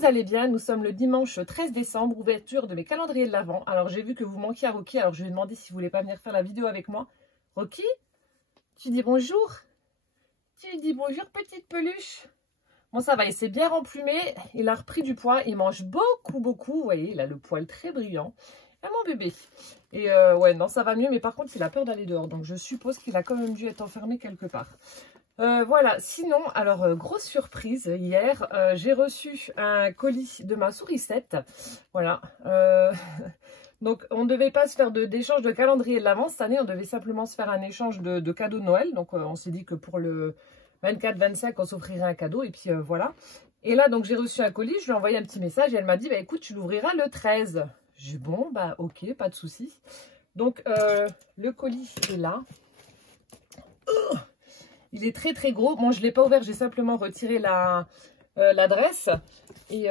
vous allez bien. Nous sommes le dimanche 13 décembre, ouverture de mes calendriers de l'Avent. Alors j'ai vu que vous manquiez à Rocky, alors je lui ai demandé s'il ne voulait pas venir faire la vidéo avec moi. Rocky, tu dis bonjour? Tu dis bonjour petite peluche? Bon ça va, il s'est bien remplumé, il a repris du poids, il mange beaucoup. Vous voyez, il a le poil très brillant. Ah mon bébé. Et ouais, non ça va mieux, mais par contre il a peur d'aller dehors. Donc je suppose qu'il a quand même dû être enfermé quelque part. Voilà, sinon, alors grosse surprise, hier, j'ai reçu un colis de ma sourisette, voilà, donc on ne devait pas se faire d'échange de calendrier de l'Avent cette année, on devait simplement se faire un échange de cadeaux de Noël, donc on s'est dit que pour le 24-25, on s'offrirait un cadeau, et puis voilà, et là, donc j'ai reçu un colis, je lui ai envoyé un petit message, et elle m'a dit, bah écoute, tu l'ouvriras le 13, j'ai dit, bon, bah ok, pas de souci, donc le colis est là. Il est très gros. Bon, je ne l'ai pas ouvert, j'ai simplement retiré l'adresse. Et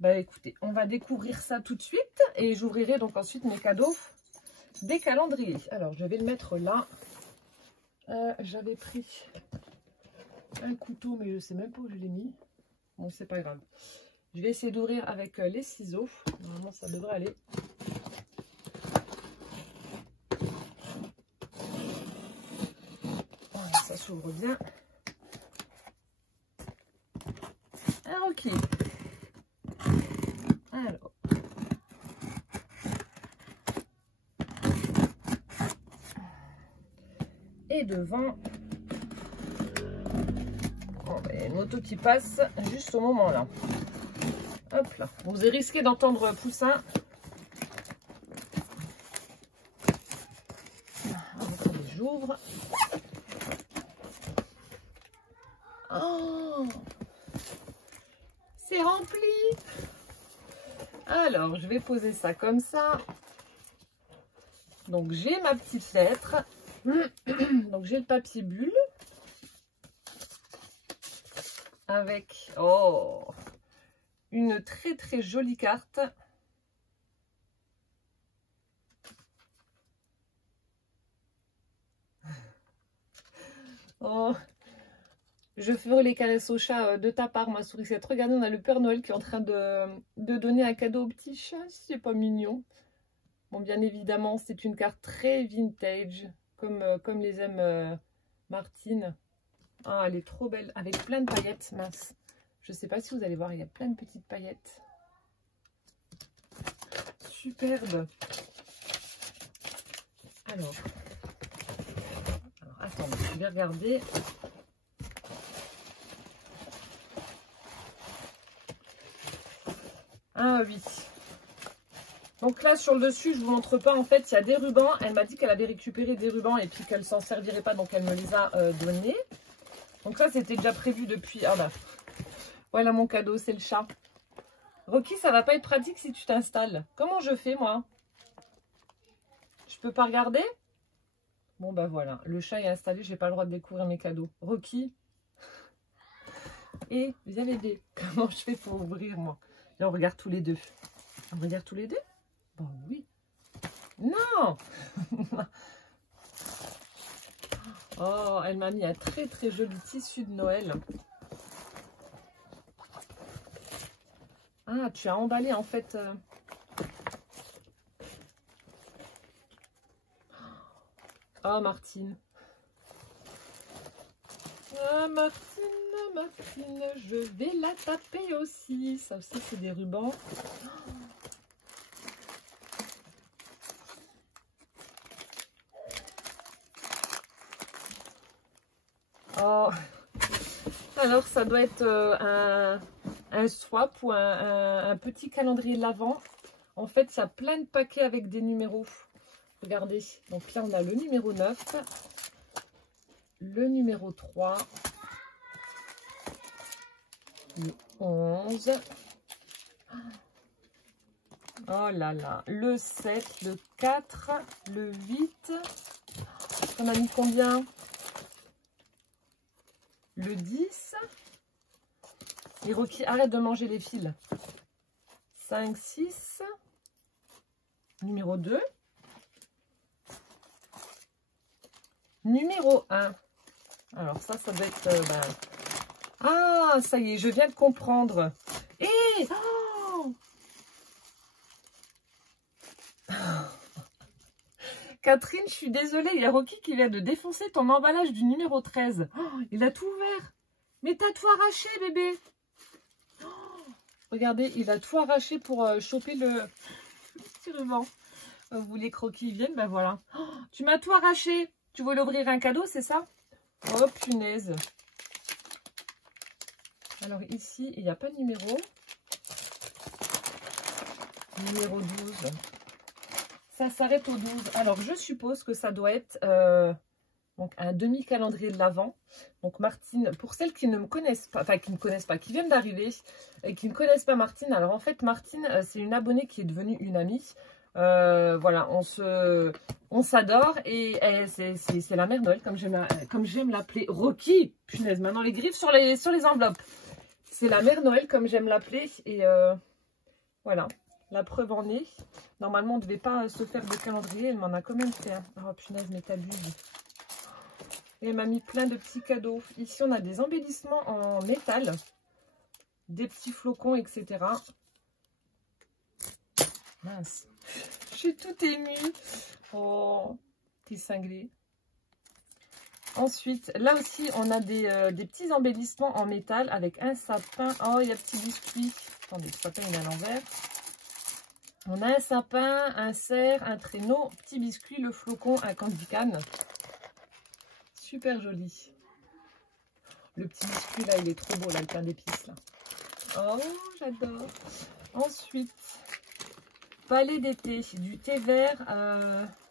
bah écoutez, on va découvrir ça tout de suite. Et j'ouvrirai donc ensuite mes cadeaux des calendriers. Alors, je vais le mettre là. J'avais pris un couteau, mais je ne sais même pas où je l'ai mis. Bon, c'est pas grave. Je vais essayer d'ouvrir avec les ciseaux. Normalement, ça devrait aller. Ça s'ouvre bien. Ah, ok. Alors. Et devant. Bon, ben, une moto qui passe juste au moment là. Hop là. Vous avez risqué d'entendre Poussin. Attendez, j'ouvre. Oh, c'est rempli. Alors, je vais poser ça comme ça. Donc, j'ai ma petite lettre. Donc, j'ai le papier bulle. Avec, oh, une très jolie carte. Oh, je ferai les caresses au chat de ta part, ma sourisette. Regardez, on a le Père Noël qui est en train de donner un cadeau au petit chat. C'est pas mignon. Bon, bien évidemment, c'est une carte très vintage, comme les aime Martine. Ah, elle est trop belle, avec plein de paillettes, mince. Je sais pas si vous allez voir, il y a plein de petites paillettes. Superbe. Alors attendez, je vais regarder. Ah oui. Donc là, sur le dessus, je vous montre pas. En fait, il y a des rubans. Elle m'a dit qu'elle avait récupéré des rubans et puis qu'elle s'en servirait pas. Donc, elle me les a donnés. Donc ça, c'était déjà prévu depuis... Ah bah, voilà mon cadeau, c'est le chat. Rocky, ça va pas être pratique si tu t'installes. Comment je fais, moi? Je peux pas regarder? Bon, bah voilà. Le chat est installé. J'ai pas le droit de découvrir mes cadeaux. Rocky. Et viens l'aider. Comment je fais pour ouvrir, moi? Et on regarde tous les deux. On regarde tous les deux? Bon, oui. Non. Oh, elle m'a mis un très joli tissu de Noël. Ah, tu as emballé en fait. Oh, Martine. Ah, Martine, je vais la taper aussi. Ça aussi, c'est des rubans. Oh, alors ça doit être un swap ou un petit calendrier de l'Avent. En fait, il y a plein de paquets avec des numéros. Regardez, donc là on a le numéro 9, le numéro 3, le 11, oh là là, le 7, le 4, le 8, on a mis combien? Le 10. Et Rocky, arrête de manger les fils. 5, 6. Numéro 2. Numéro 1. Alors ça doit être... Ah, ça y est, je viens de comprendre. Et oh, Catherine, je suis désolée, il y a Rocky qui vient de défoncer ton emballage du numéro 13. Oh, il a tout ouvert. Mais t'as tout arraché, bébé. Oh, regardez, il a tout arraché pour choper le petit ruban. Vous voulez que Rocky vienne? Ben voilà. Oh, tu m'as tout arraché. Tu voulais ouvrir un cadeau, c'est ça? Oh, punaise. Alors ici, il n'y a pas de numéro. Numéro 12. Ça s'arrête au 12. Alors, je suppose que ça doit être donc un demi-calendrier de l'Avent. Donc, Martine, pour celles qui ne me connaissent pas, enfin, qui ne connaissent pas, qui viennent d'arriver et qui ne connaissent pas Martine. Alors, en fait, Martine, c'est une abonnée qui est devenue une amie. Voilà, on s'adore et c'est la mère Noël, comme j'aime l'appeler. Rocky, punaise, maintenant les griffes sur les enveloppes. C'est la mère Noël, comme j'aime l'appeler. Et voilà. La preuve en est. Normalement, on ne devait pas se faire de calendrier. Elle m'en a quand même fait un. Oh punaise, mais t'abuses. Et elle m'a mis plein de petits cadeaux. Ici, on a des embellissements en métal. Des petits flocons, etc. Mince. Je suis toute émue. Oh, t'es cinglé. Ensuite, là aussi, on a des petits embellissements en métal avec un sapin. Oh, il y a petit biscuit. Attendez, le sapin, il est à l'envers. On a un sapin, un cerf, un traîneau, petit biscuit, le flocon, un candy can. Super joli. Le petit biscuit là, il est trop beau là, le pain d'épices là. Oh, j'adore. Ensuite, palais d'été, du thé vert,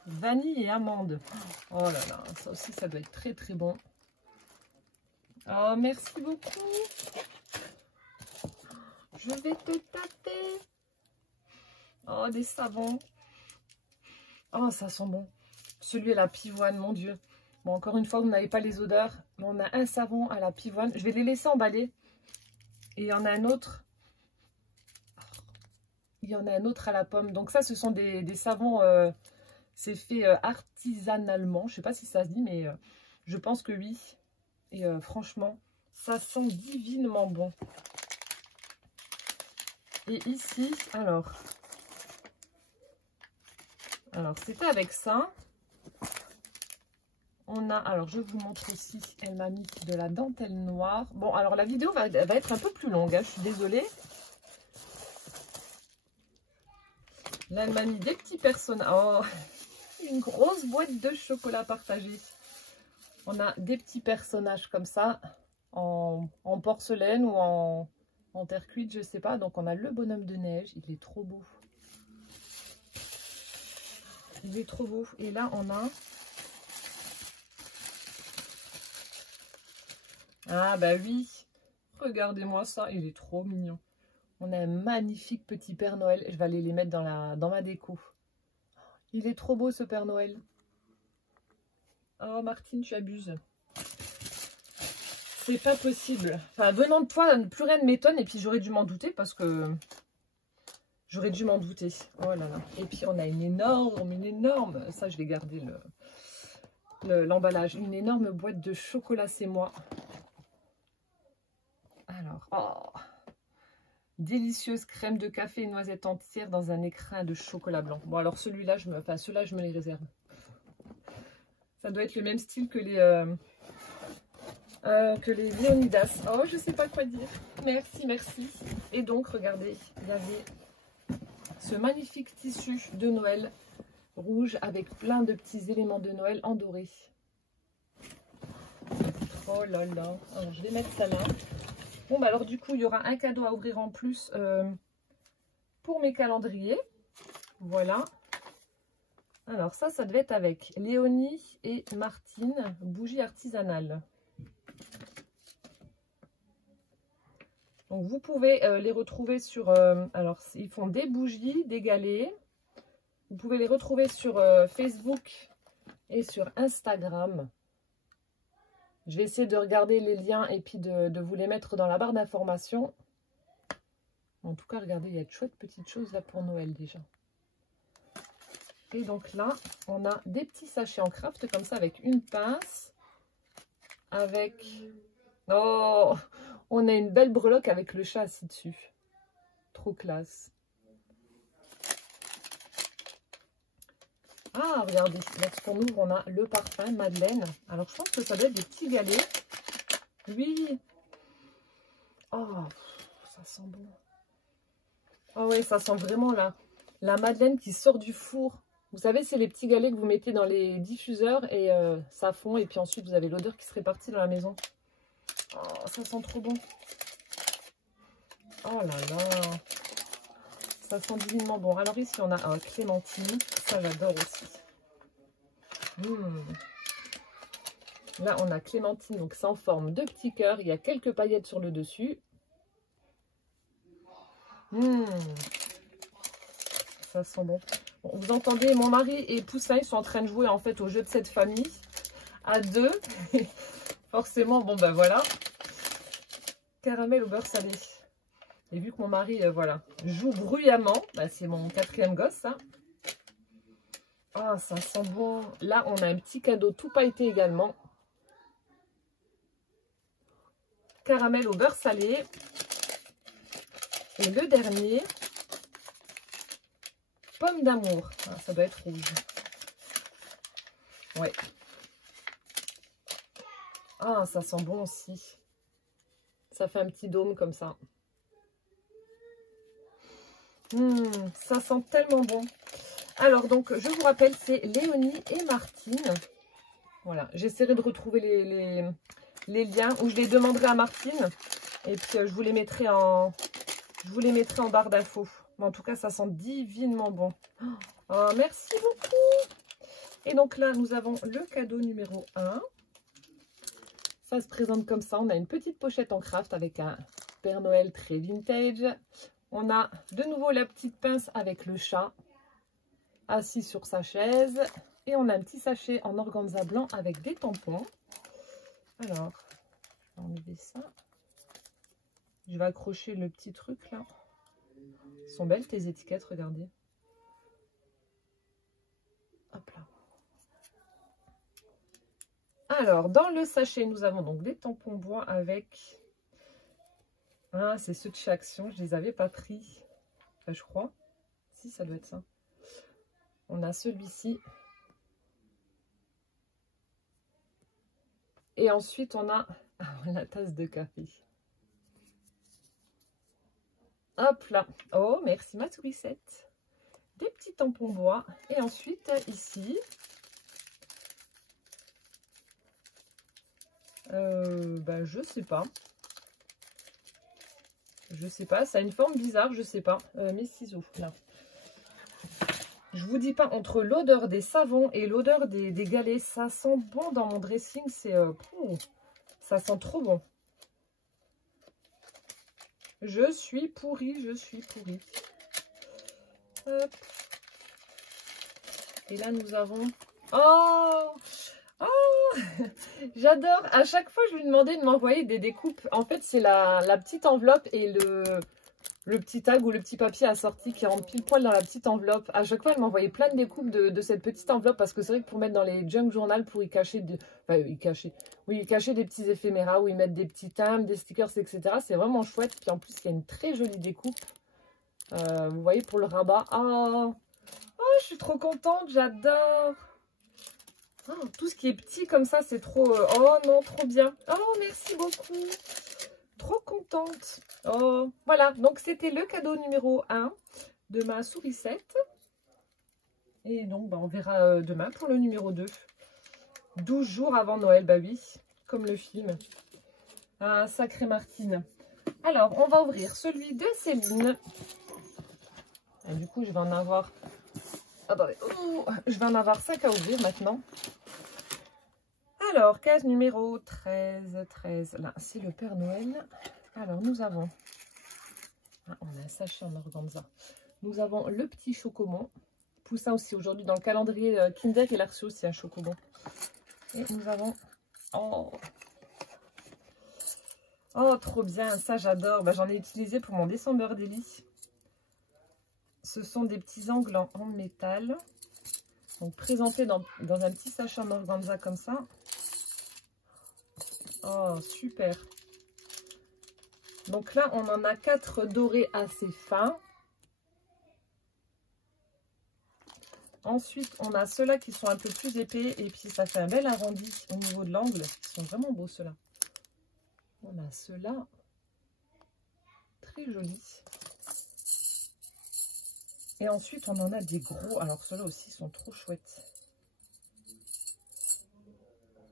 vanille et amande. Oh là là, ça aussi, ça doit être très très bon. Oh, merci beaucoup. Je vais te taper. Oh, des savons. Oh, ça sent bon. Celui à la pivoine, mon Dieu. Bon, encore une fois, vous n'avez pas les odeurs. Mais on a un savon à la pivoine. Je vais les laisser emballer. Et il y en a un autre. Il y en a un autre à la pomme. Donc ça, ce sont des savons. C'est fait artisanalement. Je ne sais pas si ça se dit, mais je pense que oui. Et franchement, ça sent divinement bon. Et ici, alors c'était avec ça. On a, alors je vous montre aussi, elle m'a mis de la dentelle noire. Bon, alors la vidéo va être un peu plus longue, hein, je suis désolée. Là, elle m'a mis des petits personnages. Oh, une grosse boîte de chocolat partagé. On a des petits personnages comme ça, en porcelaine ou en terre cuite, je sais pas. Donc on a le bonhomme de neige, il est trop beau. Il est trop beau. Et là, on a... Ah bah oui, regardez-moi ça, il est trop mignon. On a un magnifique petit Père Noël. Je vais aller les mettre dans ma déco. Il est trop beau ce Père Noël. Oh Martine, tu abuses. C'est pas possible. Enfin, venant de toi, plus rien ne m'étonne. Et puis j'aurais dû m'en douter parce que... J'aurais dû m'en douter. Oh là là. Et puis on a une énorme... Ça, je vais garder l'emballage. Une énorme boîte de chocolat, c'est moi. Alors, oh, délicieuse crème de café et noisette entière dans un écrin de chocolat blanc. Bon, alors celui-là, ceux-là, je me les réserve. Ça doit être le même style que les Léonidas. Oh, je sais pas quoi dire. Merci, merci. Et donc, regardez, il y avait ce magnifique tissu de Noël rouge avec plein de petits éléments de Noël en doré. Oh là là. Alors, je vais mettre ça là. Bon, bah alors du coup, il y aura un cadeau à ouvrir en plus pour mes calendriers. Voilà. Alors ça devait être avec Léonie et Martine, bougie artisanale. Donc vous pouvez les retrouver sur... alors ils font des bougies, des galets. Vous pouvez les retrouver sur Facebook et sur Instagram. Je vais essayer de regarder les liens et puis de vous les mettre dans la barre d'informations. En tout cas, regardez, il y a de chouettes petites choses là pour Noël déjà. Et donc là, on a des petits sachets en craft comme ça avec une pince. Avec... Oh, on a une belle breloque avec le chat assis dessus. Trop classe. Ah, regardez, lorsqu'on ouvre, on a le parfum Madeleine. Alors, je pense que ça doit être des petits galets. Oui. Oh, ça sent bon. Oh oui, ça sent vraiment la Madeleine qui sort du four. Vous savez, c'est les petits galets que vous mettez dans les diffuseurs et ça fond. Et puis ensuite, vous avez l'odeur qui se répartit dans la maison. Oh, ça sent trop bon. Oh là là. Ça sent divinement bon. Alors ici, on a un clémentine. Ça, j'adore aussi. Là, on a clémentine. Donc, c'est en forme de petit cœur. Il y a quelques paillettes sur le dessus. Ça sent bon. Bon. Vous entendez, mon mari et Poussin, ils sont en train de jouer en fait au jeu de cette famille. À deux. Forcément, bon ben voilà. Caramel au beurre salé. Et vu que mon mari, voilà, joue bruyamment, bah, c'est mon 4e gosse, ça. Ah, ça sent bon. Là, on a un petit cadeau tout pailleté également. Caramel au beurre salé. Et le dernier, pomme d'amour. Ah, ça doit être rouge. Ouais. Ah, ça sent bon aussi. Ça fait un petit dôme comme ça. Ça sent tellement bon. Alors, donc, je vous rappelle, c'est Léonie et Martine. Voilà, j'essaierai de retrouver les liens où je les demanderai à Martine. Et puis, je vous les mettrai en barre d'infos. Mais en tout cas, ça sent divinement bon. Oh, merci beaucoup. Et donc là, nous avons le cadeau numéro 1. Ça se présente comme ça. On a une petite pochette en craft avec un Père Noël très vintage. On a de nouveau la petite pince avec le chat assis sur sa chaise. Et on a un petit sachet en organza blanc avec des tampons. Alors, je vais enlever ça. Je vais accrocher le petit truc là. Elles sont belles tes étiquettes, regardez. Hop là. Alors, dans le sachet, nous avons donc des tampons bois avec... Ah, c'est ceux de chez Action, je les avais pas pris. Enfin, je crois. Si, ça doit être ça. On a celui-ci. Et ensuite, on a la tasse de café. Hop là. Oh, merci ma sourisette. Des petits tampons bois. Et ensuite, ici... Ben, je sais pas. Je sais pas, ça a une forme bizarre, je sais pas. Mes ciseaux, là. Je vous dis pas, entre l'odeur des savons et l'odeur des galets, ça sent bon dans mon dressing. C'est ça sent trop bon. Je suis pourrie, je suis pourrie. Hop. Et là, nous avons... Oh! Oh! J'adore. À chaque fois, je lui demandais de m'envoyer des découpes. En fait, c'est la petite enveloppe et le petit tag ou le petit papier assorti qui rentre pile poil dans la petite enveloppe. À chaque fois, elle m'envoyait plein de découpes de cette petite enveloppe parce que c'est vrai que pour mettre dans les junk journal, pour y cacher y cacher des petits éphéméras, où y mettre des petits timbres, des stickers, etc. C'est vraiment chouette. Puis en plus, il y a une très jolie découpe. Vous voyez, pour le rabat. Oh, je suis trop contente, j'adore. Oh, tout ce qui est petit comme ça, c'est trop... oh non, trop bien. Oh, merci beaucoup. Trop contente. Oh, voilà. Donc, c'était le cadeau numéro 1 de ma sourisette. Et donc, bah, on verra demain pour le numéro 2. 12 jours avant Noël, bah oui, comme le film. Ah, sacrée Martine. Alors, on va ouvrir celui de Céline. Et du coup, je vais en avoir... Attendez. Oh, je vais en avoir 5 à ouvrir maintenant. Alors, case numéro 13. Là, c'est le Père Noël. Alors, nous avons... Ah, on a un sachet en organza. Nous avons le petit chocobon. Poussin aussi, aujourd'hui, dans le calendrier Kinder, il a reçu aussi un chocobon. Et nous avons... Oh, trop bien. Ça, j'adore. Bah, j'en ai utilisé pour mon December Daily. Ce sont des petits angles en métal. Donc, présentés dans un petit sachet en organza comme ça. Oh, super. Donc là, on en a 4 dorés assez fins. Ensuite, on a ceux-là qui sont un peu plus épais. Et puis, ça fait un bel arrondi au niveau de l'angle. Ils sont vraiment beaux, ceux-là. On a ceux-là. Très jolis. Et ensuite, on en a des gros. Alors, ceux-là aussi sont trop chouettes.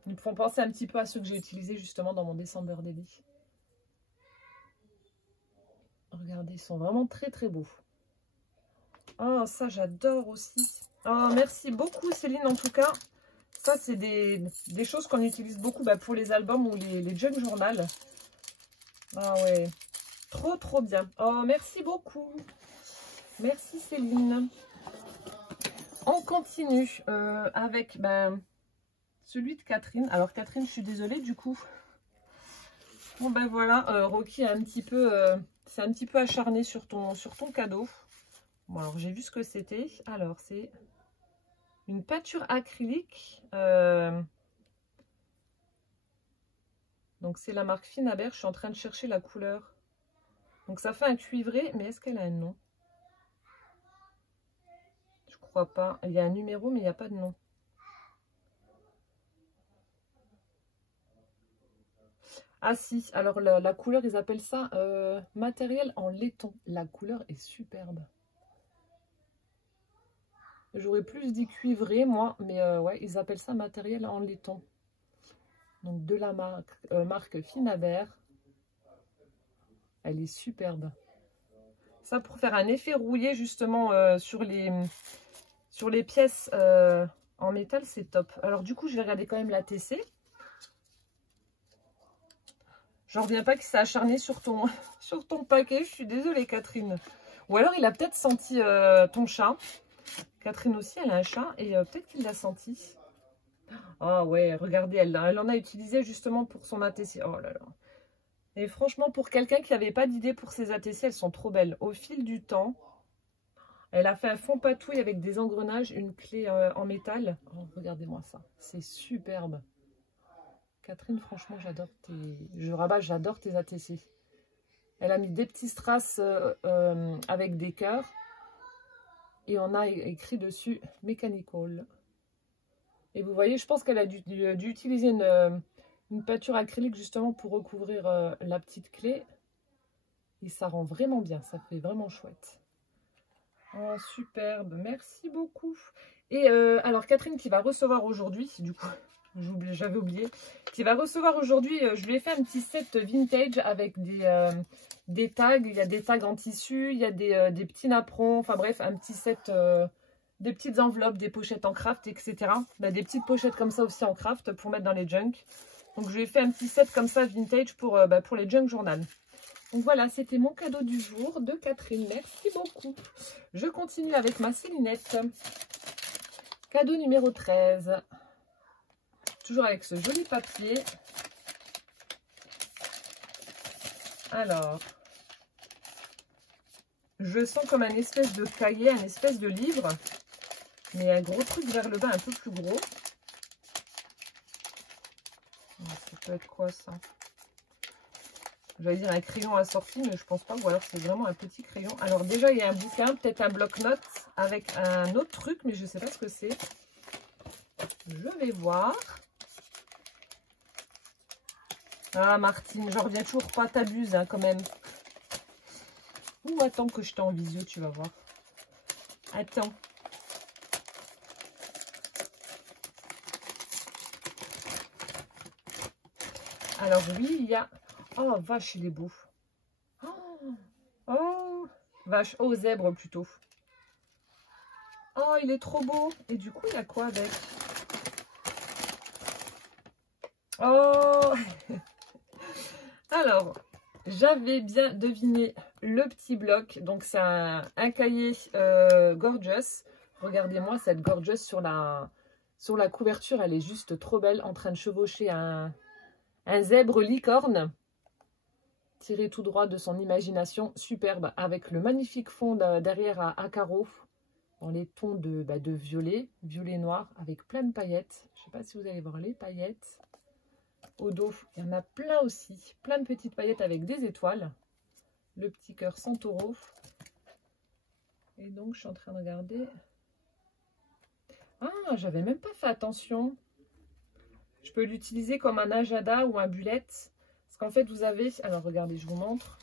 Ils me font penser un petit peu à ceux que j'ai utilisés justement dans mon December Daily. Regardez, ils sont vraiment très très beaux. Oh, ça j'adore aussi. Oh, merci beaucoup Céline en tout cas. Ça, c'est des choses qu'on utilise beaucoup pour les albums ou les junk journal. Ah ouais, trop trop bien. Oh, merci beaucoup. Merci Céline. On continue avec celui de Catherine. Alors Catherine, je suis désolée du coup. Bon voilà, Rocky a un petit peu, c'est un petit peu acharné sur ton cadeau. Bon alors j'ai vu ce que c'était. Alors c'est une peinture acrylique. Donc c'est la marque Finaber. Je suis en train de chercher la couleur. Donc ça fait un cuivré, mais est-ce qu'elle a un nom? Je crois pas. Il y a un numéro, mais il n'y a pas de nom. Ah si, alors la couleur, ils appellent ça matériel en laiton. La couleur est superbe. J'aurais plus dit cuivré, moi, mais ouais, ils appellent ça matériel en laiton. Donc de la marque Finaber. Elle est superbe. Ça pour faire un effet rouillé justement sur les pièces en métal, c'est top. Alors du coup, je vais regarder quand même la TC. J'en reviens pas qu'il s'est acharné sur ton, sur ton paquet. Je suis désolée, Catherine. Ou alors, il a peut-être senti ton chat. Catherine aussi, elle a un chat. Et peut-être qu'il l'a senti. Ah ouais, regardez, elle en a utilisé justement pour son ATC. Oh là là. Et franchement, pour quelqu'un qui n'avait pas d'idée pour ses ATC, elles sont trop belles. Au fil du temps, elle a fait un fond patouille avec des engrenages, une clé en métal. Oh, regardez-moi ça. C'est superbe. Catherine, franchement, j'adore j'adore tes ATC. Elle a mis des petits strass avec des cœurs. Et on a écrit dessus Mechanical. Et vous voyez, je pense qu'elle a dû utiliser une peinture acrylique justement pour recouvrir la petite clé. Et ça rend vraiment bien, ça fait vraiment chouette. Oh, superbe, merci beaucoup. Et alors Catherine qui va recevoir aujourd'hui, du coup, j'avais oublié, qui va recevoir aujourd'hui, je lui ai fait un petit set vintage avec des tags. Il y a des tags en tissu, il y a des petits napperons, enfin bref, un petit set, des petites enveloppes, des pochettes en craft, etc. Des petites pochettes comme ça aussi en craft pour mettre dans les junk. Donc je lui ai fait un petit set comme ça vintage pour les junk journal. Donc voilà, c'était mon cadeau du jour de Catherine. Merci beaucoup. Je continue avec ma Célinette. Cadeau numéro 13. Toujours avec ce joli papier. Alors, je sens comme un espèce de cahier, un espèce de livre. Mais un gros truc vers le bas, un peu plus gros. Ça peut être quoi ça? J'allais dire un crayon assorti, mais je pense pas. Ou alors c'est vraiment un petit crayon. Alors déjà, il y a un bouquin, peut-être un bloc-notes avec un autre truc, mais je ne sais pas ce que c'est. Je vais voir. Ah Martine, je reviens toujours pas, t'abuses hein, quand même. Ou attends que je t'ai en visio, tu vas voir. Attends. Alors oui, il y a... Oh, vache, il est beau. Oh, vache, oh, zèbre plutôt. Oh, il est trop beau. Et du coup, il y a quoi avec? Oh. Alors, j'avais bien deviné le petit bloc. Donc, c'est un cahier Gorgeous. Regardez-moi cette Gorgeous sur la couverture. Elle est juste trop belle, en train de chevaucher un zèbre licorne. Tiré tout droit de son imagination, superbe, avec le magnifique fond derrière à carreaux, dans les tons de violet, violet noir, avec plein de paillettes. Je ne sais pas si vous allez voir les paillettes. Au dos, il y en a plein aussi, plein de petites paillettes avec des étoiles. Le petit cœur sans taureau. Et donc, je suis en train de regarder. Ah, j'avais même pas fait attention. Je peux l'utiliser comme un agenda ou un bullet. Parce qu'en fait, vous avez... Alors, regardez, je vous montre.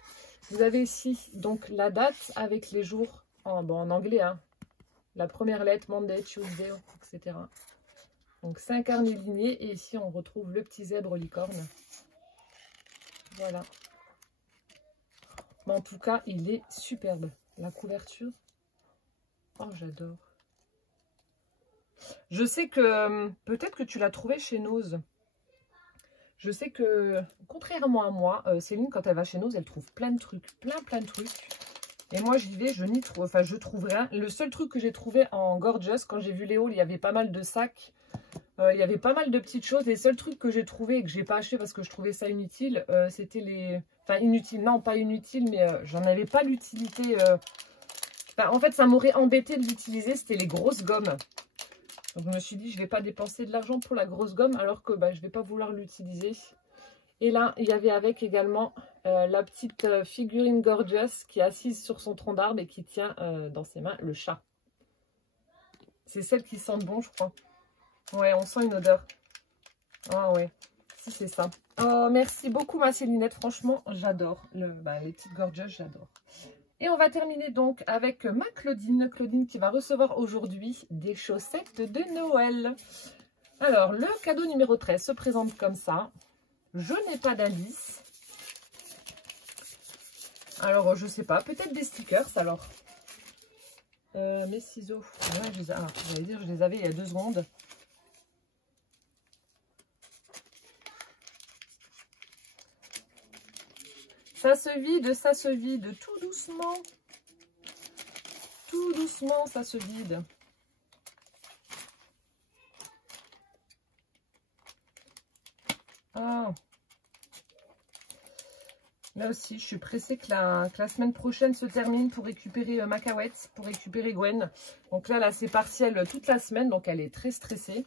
Vous avez ici, donc, la date avec les jours. En anglais, hein. La première lettre, Monday, Tuesday, etc. Donc, 5 carnets lignés. Et ici, on retrouve le petit zèbre licorne. Voilà. Mais en tout cas, il est superbe. La couverture. Oh, j'adore. Je sais que peut-être que tu l'as trouvé chez Nose. Je sais que, contrairement à moi, Céline, quand elle va chez Nose, elle trouve plein de trucs. Plein de trucs. Et moi, j'y vais, je n'y trouve... Enfin, je trouve rien. Le seul truc que j'ai trouvé en Gorgeous, quand j'ai vu les hauls, il y avait pas mal de sacs. Il y avait pas mal de petites choses. Les seuls trucs que j'ai trouvé et que j'ai pas acheté parce que je trouvais ça inutile, c'était les... Enfin, inutile, non, pas inutile, mais j'en avais pas l'utilité... Enfin, en fait, ça m'aurait embêté de l'utiliser. C'était les grosses gommes. Donc, je me suis dit, je ne vais pas dépenser de l'argent pour la grosse gomme alors que je ne vais pas vouloir l'utiliser. Et là, il y avait avec également la petite figurine Gorgeous qui est assise sur son tronc d'arbre et qui tient dans ses mains le chat. C'est celle qui sent bon, je crois. Ouais, on sent une odeur. Ah ouais, si c'est ça. Oh, merci beaucoup ma Célinette. Franchement, j'adore. Les petites Gorgeous, j'adore. Et on va terminer donc avec ma Claudine. Claudine qui va recevoir aujourd'hui des chaussettes de Noël. Alors, le cadeau numéro 13 se présente comme ça. Je n'ai pas d'indice. Alors, je sais pas. Peut-être des stickers alors. Mes ciseaux. Ouais, j'allais dire, je les avais il y a 2 secondes. Ça se vide tout doucement. Tout doucement, ça se vide. Ah. Là aussi, je suis pressée que la semaine prochaine se termine pour récupérer Macahuète, pour récupérer Gwen. Donc là c'est partiel toute la semaine, donc elle est très stressée.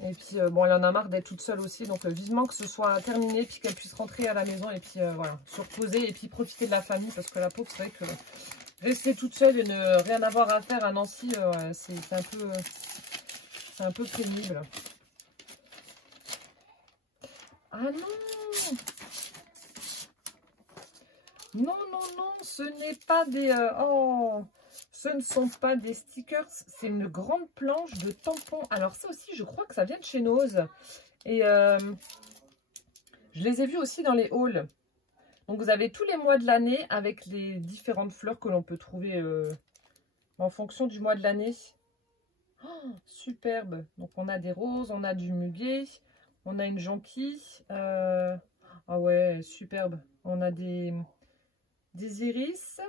Et puis, bon, elle en a marre d'être toute seule aussi. Donc, vivement que ce soit terminé, puis qu'elle puisse rentrer à la maison et puis, voilà, se reposer et puis profiter de la famille. Parce que la pauvre, c'est vrai que rester toute seule et ne rien avoir à faire à Nancy, c'est un peu pénible. Ah non! Non, non, non, ce n'est pas des... oh! Ce ne sont pas des stickers, c'est une grande planche de tampons. Alors ça aussi, je crois que ça vient de chez Nose. Et je les ai vus aussi dans les hauls. Donc vous avez tous les mois de l'année avec les différentes fleurs que l'on peut trouver en fonction du mois de l'année. Oh, superbe. Donc on a des roses, on a du muguet, on a une jonquille. Ah ouais, superbe. On a des iris.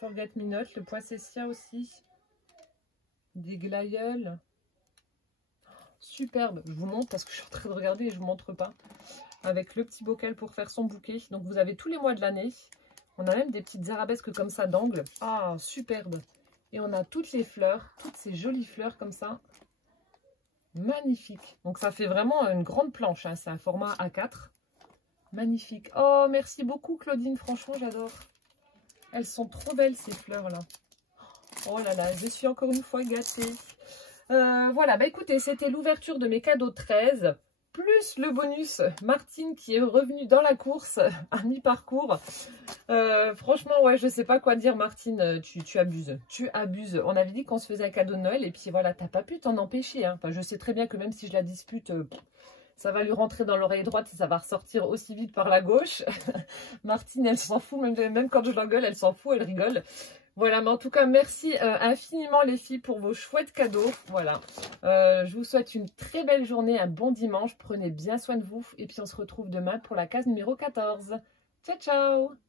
Forget Me Not, le poissessia aussi. Des glaïeuls. Superbe. Je vous montre parce que je suis en train de regarder et je ne vous montre pas. Avec le petit bocal pour faire son bouquet. Donc vous avez tous les mois de l'année. On a même des petites arabesques comme ça d'angle. Ah, superbe. Et on a toutes les fleurs. Toutes ces jolies fleurs comme ça. Magnifique. Donc ça fait vraiment une grande planche. Hein. C'est un format A4. Magnifique. Oh, merci beaucoup Claudine. Franchement, j'adore. Elles sont trop belles ces fleurs là. Oh là là, je suis encore une fois gâtée. Voilà, écoutez, c'était l'ouverture de mes cadeaux 13. Plus le bonus Martine qui est revenue dans la course à mi-parcours. Franchement, ouais, je sais pas quoi dire Martine, tu abuses. Tu abuses. On avait dit qu'on se faisait un cadeau de Noël et puis voilà, t'as pas pu t'en empêcher. Hein. Enfin, je sais très bien que même si je la dispute... ça va lui rentrer dans l'oreille droite et ça va ressortir aussi vite par la gauche. Martine, elle s'en fout, même quand je l'engueule, elle s'en fout, elle rigole. Voilà, mais en tout cas, merci infiniment les filles pour vos chouettes cadeaux. Voilà, je vous souhaite une très belle journée, un bon dimanche. Prenez bien soin de vous et puis on se retrouve demain pour la case numéro 14. Ciao, ciao!